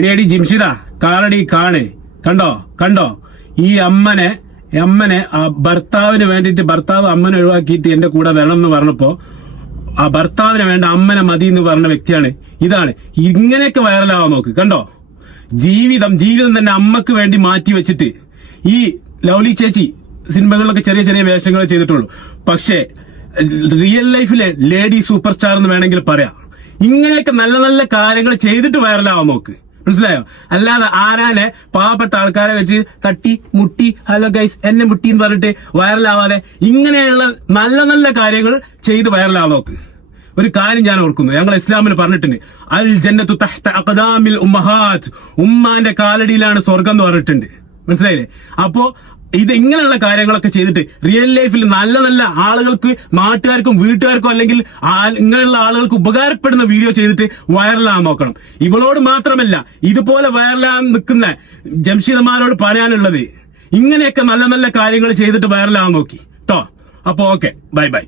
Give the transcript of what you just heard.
എടി ജിംഷിദ കാണടി കാണ്. കണ്ടോ ഈ അമ്മനെ ആ ഭർത്താവിന് വേണ്ടിയിട്ട് ഭർത്താവ് അമ്മനെ ഒഴിവാക്കിയിട്ട് എന്റെ കൂടെ വരണം എന്ന് പറഞ്ഞപ്പോ ആ ഭർത്താവിന് വേണ്ട അമ്മനെ മതി എന്ന് പറഞ്ഞ വ്യക്തിയാണ്. ഇതാണ് ഇങ്ങനെയൊക്കെ വൈറലാവാൻ നോക്ക്. കണ്ടോ, ജീവിതം തന്നെ അമ്മക്ക് വേണ്ടി മാറ്റി വെച്ചിട്ട് ഈ ലൗലി ചേച്ചി സിനിമകളിലൊക്കെ ചെറിയ ചെറിയ വേഷങ്ങൾ ചെയ്തിട്ടുള്ളൂ. പക്ഷേ റിയൽ ലൈഫിലെ ലേഡി സൂപ്പർ സ്റ്റാർ എന്ന് വേണമെങ്കിൽ പറയാം. ഇങ്ങനെയൊക്കെ നല്ല നല്ല കാര്യങ്ങൾ ചെയ്തിട്ട് വൈറലാവാൻ നോക്ക്. മനസ്സിലായോ? അല്ലാതെ ആരാനെ പാവപ്പെട്ട ആൾക്കാരെ വെച്ച് തട്ടി മുട്ടി ഹലോ ഗൈസ് എന്നെ മുട്ടി എന്ന് പറഞ്ഞിട്ട് വൈറലാവാതെ ഇങ്ങനെയുള്ള നല്ല നല്ല കാര്യങ്ങൾ ചെയ്ത് വൈറലാവാൻ നോക്ക്. ഒരു കാര്യം ഞാൻ ഓർക്കുന്നു, ഞങ്ങൾ ഇസ്ലാമിൽ പറഞ്ഞിട്ടുണ്ട്, അൽ ജന്നത്തു തഹ്ത അഖദാമിൽ ഉമ്മഹാത്ത്, ഉമ്മാന്റെ കാലടിയിലാണ് സ്വർഗം എന്ന് പറഞ്ഞിട്ടുണ്ട്. മനസ്സിലായില്ലേ? അപ്പോ ഇത് ഇങ്ങനെയുള്ള കാര്യങ്ങളൊക്കെ ചെയ്തിട്ട് റിയൽ ലൈഫിൽ നല്ല നല്ല ആളുകൾക്ക്, നാട്ടുകാർക്കും വീട്ടുകാർക്കും അല്ലെങ്കിൽ ഇങ്ങനെയുള്ള ആളുകൾക്ക് ഉപകാരപ്പെടുന്ന വീഡിയോ ചെയ്തിട്ട് വൈറലാകാൻ നോക്കണം. ഇവളോട് മാത്രമല്ല, ഇതുപോലെ വൈറലാകാൻ നിൽക്കുന്ന ജംഷീദന്മാരോട് പറയാനുള്ളത് ഇങ്ങനെയൊക്കെ നല്ല നല്ല കാര്യങ്ങൾ ചെയ്തിട്ട് വൈറലാകാൻ നോക്കി കേട്ടോ. അപ്പൊ ഓക്കെ, ബൈ.